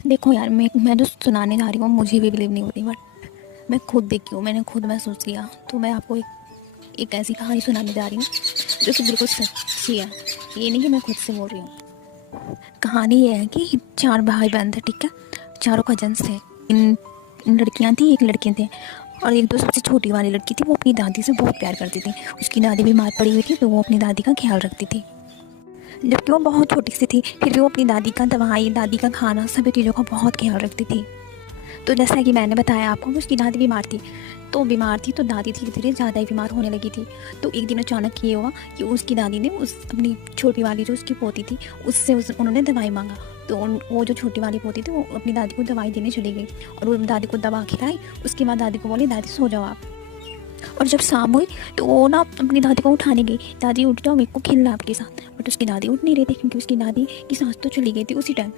देखो यार, मैं जो सुनाने जा रही हूँ मुझे भी बिलीव नहीं होती, बट मैं खुद देखी हूँ, मैंने खुद महसूस किया, तो मैं आपको एक ऐसी कहानी सुनाने जा रही हूँ जो कि बिल्कुल सच्ची है। ये नहीं कि मैं खुद से बोल रही हूँ। कहानी ये है कि 4 भाई बहन थे, ठीक है। चारों कजन्स थे। इन इन लड़कियाँ थी, एक लड़के थे। और एक जो सबसे छोटी वाली लड़की थी वो अपनी दादी से बहुत प्यार करती थी। उसकी दादी बीमार पड़ी हुई थी तो वो अपनी दादी का ख्याल रखती थी। जबकि वो बहुत छोटी सी थी, फिर भी वो अपनी दादी का दवाई, दादी का खाना, सभी चीज़ों का बहुत ख्याल रखती थी। तो जैसा कि मैंने बताया आपको, उसकी दादी बीमार थी। तो बीमार थी तो दादी धीरे धीरे ज़्यादा ही बीमार होने लगी थी। तो एक दिन अचानक ये हुआ कि उसकी दादी ने उस अपनी छोटी वाली जो उसकी पोती थी उससे उन्होंने दवाई मांगा। तो वो जो छोटी वाली पोती थी वो अपनी दादी को दवाई देने चली गई और वो दादी को दवा खिलाई। उसके बाद दादी को बोली, दादी सो जाओ आप। और जब शाम हुई तो वो ना अपनी दादी को उठाने गई, दादी उठ जाओ, मेरे को खेलना आपके साथ। बट उसकी दादी उठ नहीं रही थी क्योंकि उसकी दादी की सांस तो चली गई थी उसी टाइम।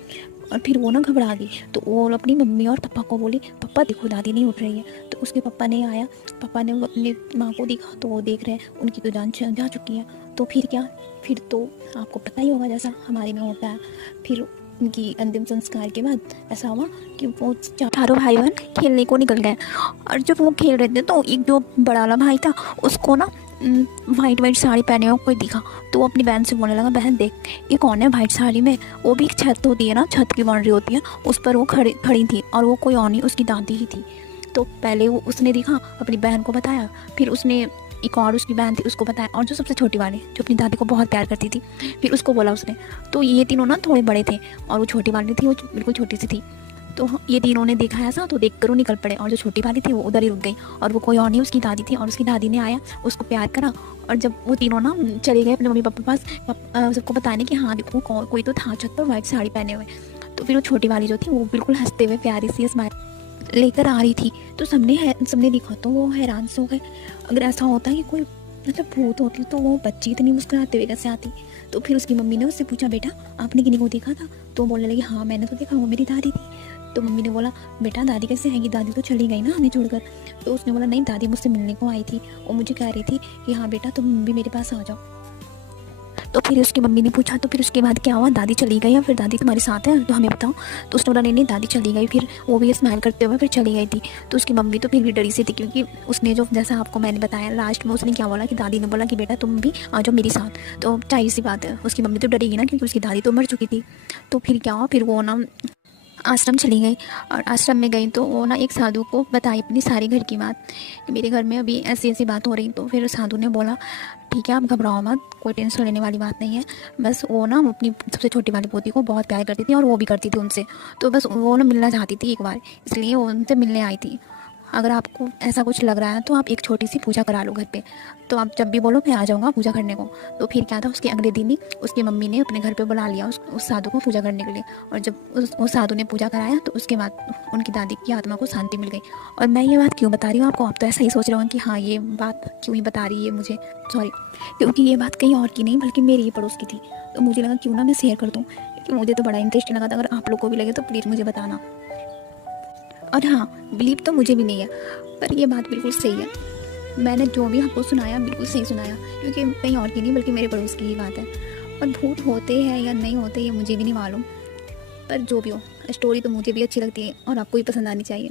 और फिर वो ना घबरा गई, तो वो अपनी मम्मी और पापा को बोली, पापा देखो दादी नहीं उठ रही है। तो उसके पापा ने आया, पापा ने अपनी माँ को देखा तो वो देख रहे हैं उनकी तो जान जा चुकी है। तो फिर क्या, फिर तो आपको पता ही होगा जैसा हमारे में होता है। फिर उनकी अंतिम संस्कार के बाद ऐसा हुआ कि वो चारों भाई बहन खेलने को निकल गए। और जब वो खेल रहे थे तो एक जो बड़ा वाला भाई था उसको ना वाइट वाइट साड़ी पहने हुआ कोई दिखा। तो वो अपनी बहन से बोलने लगा, बहन देख ये कौन है वाइट साड़ी में। वो भी एक छत होती है ना, छत की बाउंड्री होती है, उस पर वो खड़ी थी और वो कोई और नहीं, उसकी दादी ही थी। तो पहले वो उसने देखा, अपनी बहन को बताया, फिर उसने एक और उसकी बहन थी उसको बताया, और जो सबसे छोटी वाली जो अपनी दादी को बहुत प्यार करती थी फिर उसको बोला उसने। तो ये तीनों ना थोड़े बड़े थे और वो छोटी वाली थी वो बिल्कुल छोटी सी थी। तो ये तीनों ने देखा ऐसा तो देख कर वो निकल पड़े, और जो छोटी वाली थी वो उधर ही रुक गई। और वो कोई और नहीं उसकी दादी थी, और उसकी दादी ने आया उसको प्यार करा। और जब वो तीनों ना चले गए अपने मम्मी पापा पास सबको बताने कि हाँ देखो कोई तो था छत पर वाइट साड़ी पहने हुए। तो फिर वो छोटी वाली जो थी वो बिल्कुल हंसते हुए प्यारी सी स्माइल लेकर आ रही थी। तो सबने देखा तो वो हैरान से हो गए। अगर ऐसा होता है कि कोई मतलब भूत होती तो वो बच्ची इतनी मुस्कुराते हुए कैसे आती। तो फिर उसकी मम्मी ने उससे पूछा, बेटा आपने किन्हीं को देखा था। तो बोलने लगी, हाँ मैंने तो देखा, वो मेरी दादी थी। तो मम्मी ने बोला, बेटा दादी कैसे आएगी, दादी तो चली गई ना हमें छोड़कर। तो उसने बोला, नहीं दादी मुझसे मिलने को आई थी, वो मुझे कह रही थी कि हाँ बेटा तुम भी मेरे पास आ जाओ। तो फिर उसकी मम्मी ने पूछा, तो फिर उसके बाद क्या हुआ, दादी चली गई या फिर दादी तुम्हारे साथ है तो हमें बताओ। तो उसने बोला, नहीं नहीं दादी चली गई। फिर वो भी स्माइल करते हुए फिर चली गई थी। तो उसकी मम्मी तो फिर भी डरी सी थी, क्योंकि उसने जो जैसा आपको मैंने बताया लास्ट में उसने क्या बोला कि दादी ने बोला कि बेटा तुम भी आ जाओ मेरे साथ। तो चाहिए सी बात है उसकी मम्मी तो डरेगी ना, क्योंकि उसकी दादी तो मर चुकी थी। तो फिर क्या हुआ, फिर वो ना आश्रम चली गई। और आश्रम में गई तो वो ना एक साधु को बताई अपनी सारी घर की बात कि मेरे घर में अभी ऐसी ऐसी बात हो रही। तो फिर साधु ने बोला, ठीक है आप घबराओ मत, कोई टेंशन लेने वाली बात नहीं है। बस वो ना अपनी सबसे छोटी वाली पोती को बहुत प्यार करती थी और वो भी करती थी उनसे। तो बस वो ना मिलना चाहती थी एक बार, इसलिए वो उनसे मिलने आई थी। अगर आपको ऐसा कुछ लग रहा है तो आप एक छोटी सी पूजा करा लो घर पे। तो आप जब भी बोलो मैं आ जाऊँगा पूजा करने को। तो फिर क्या था, उसके अगले दिन ही उसकी मम्मी ने अपने घर पे बुला लिया उस साधु को पूजा करने के लिए। और जब उस साधु ने पूजा कराया तो उसके बाद उनकी दादी की आत्मा को शांति मिल गई। और मैं ये बात क्यों बता रही हूँ आपको, आप तो ऐसा ही सोच रहे हो कि हाँ ये बात क्यों ही बता रही है मुझे, सॉरी, क्योंकि ये बात कहीं और की नहीं बल्कि मेरी ही पड़ोस की थी। तो मुझे लगा क्यों ना मैं शेयर कर दूँ, क्योंकि मुझे तो बड़ा इंटरेस्टिंग लगा था। अगर आप लोग को भी लगे तो प्लीज़ मुझे बताना। और हाँ, बिलीव तो मुझे भी नहीं है, पर ये बात बिल्कुल सही है। मैंने जो भी आपको सुनाया बिल्कुल सही सुनाया, क्योंकि कहीं और की नहीं बल्कि मेरे पड़ोस की ही बात है। और भूत होते हैं या नहीं होते ये मुझे भी नहीं मालूम, पर जो भी हो स्टोरी तो मुझे भी अच्छी लगती है और आपको भी पसंद आनी चाहिए।